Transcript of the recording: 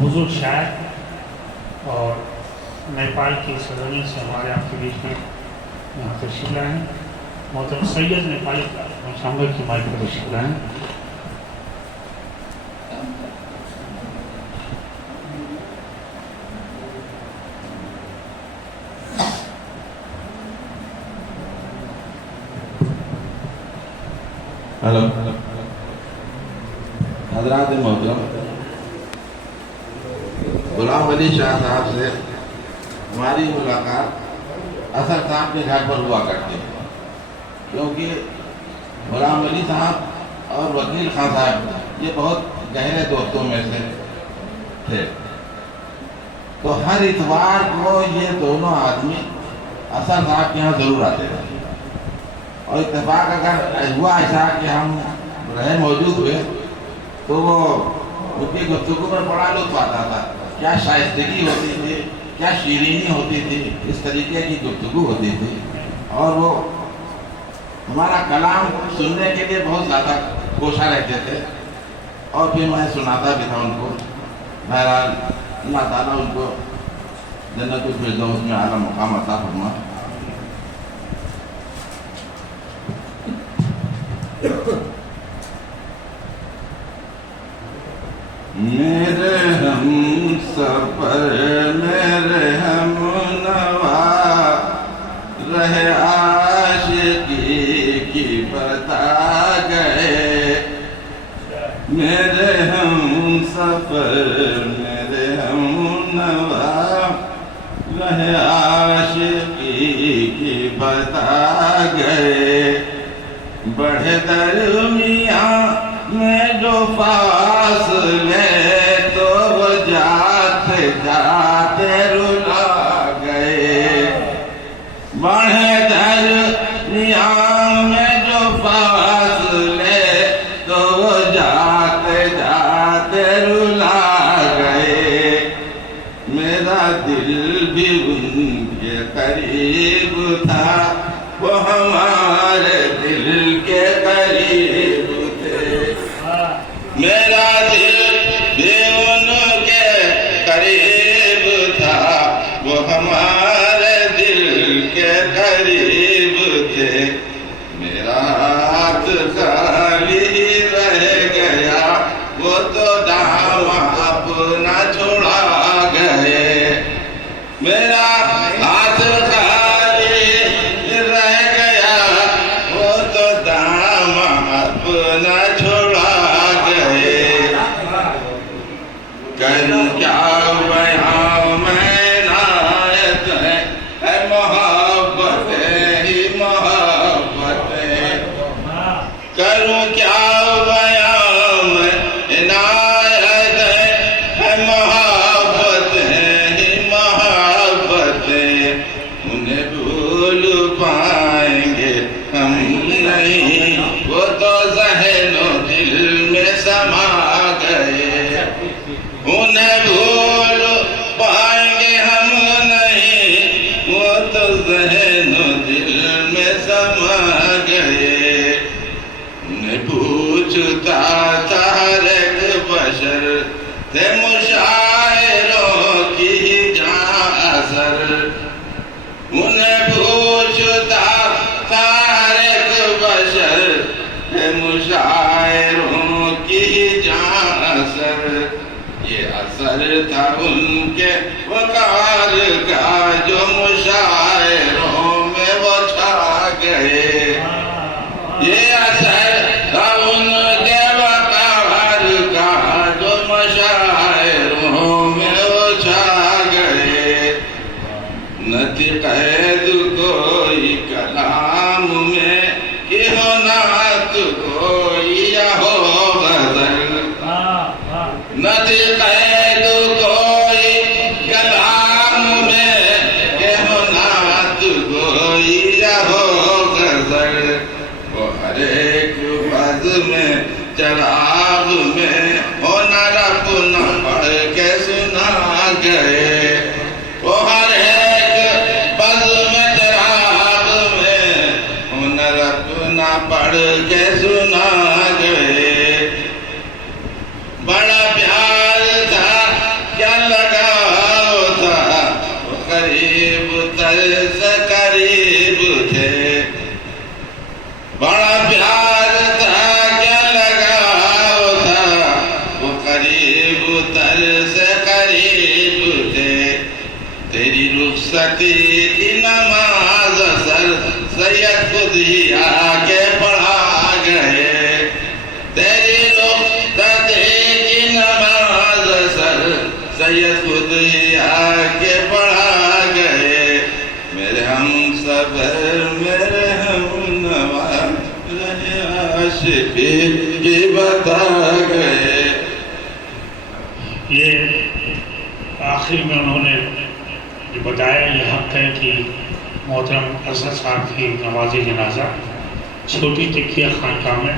بزرگ شاعر اور نیپال کی سرزمین سے ہمارے آپ کے بیچ میں یہاں تشریف لائے ہیں محترم سید نیپالی شامل کی مائک پر تشریف لائے ہیں. ہلو حضرات محترم، غلام علی شاہ صاحب سے ہماری ملاقات اثر صاحب کے گھر پر ہوا کرتی ہے، کیونکہ غلام علی صاحب اور وکیل خان صاحب یہ بہت گہرے دوستوں میں سے تھے. تو ہر اتوار کو یہ دونوں آدمی اثر صاحب کے یہاں ضرور آتے تھے، اور اتفاق اگر ہوا ایسا کہ ہم رہے موجود ہوئے تو وہ ان کی گفتگو پر بڑا لطف آتا تھا. کیا شائستگی ہوتی تھی، کیا شیرینی ہوتی تھی، اس طریقے کی گفتگو ہوتی تھی، اور وہ ہمارا کلام سننے کے لیے بہت زیادہ کوشاں رہتے تھے. اور پھر میں سناتا بھی تھا ان کو. بہرحال اللہ تعالیٰ ان کو جنت الفردوس میں اعلیٰ مقام عطا فرمائے. میرے ہم سفر میرے ہم نوا رہے عاشقی کی بتا گئے. میرے ہم سفر میرے ہم نوا رہے عاشقی کی بتا گئے. بڑھے درمیان میں جو فاصلے تو وہ جاتے جاتے رلا گئے. بڑھے درمیان میں جو فاصلے تو وہ جاتے جاتے رلا گئے. میرا دل بھی ان کے قریب تھا، وہ ہمارے دل کے قریب تھے. میرا دل بھی ان کے قریب تھا، وہ ہمارے دل کے قریب تھے. میرا ہاتھ خالی رہ گیا، وہ تو دام اپنا چھوڑا گئے. میرا ہاتھ مشاعروں کی جان اثر. انہیں پوچھتا ہر ایک بشر ہے مشاعروں کی جان اثر. یہ اثر تھا ان کے وقار کا جو مشاعروں میں وہ چھا گئے. یہ اثر تھا ان کے وقار کا جو مشاعروں میں وہ چھا گئے. نہ تھی قید کوئی کلام میں کہ ہو نعت کوئی یا ہو غزل. نہ تھی قید کوئی کلام میں کہ ہو نعت کوئی یا ہو غزل. وہ ہر ایک بز میں چراغ میں ہونا رب نہ پڑھ کے سنا گئے. وہ ہر ایک بز میں چراغ میں ہونا رب نہ پڑھ کے سنا گئے. بڑا پیار تھا رخصتی کی نماز سر سید خود ہی آ کے پڑھا گئے تیری رخصتی کی نماز سر سید خود ہی آ کے پڑھا گئے میرے ہم صبر میرے ہم نوا رہے عاشقی کی بتا گئے. یہ آخر میں انہوں نے جو بتایا یہ حق ہے کہ محترم اظہر صاحب کی نماز جنازہ چھوٹی تکیہ خانقاہ میں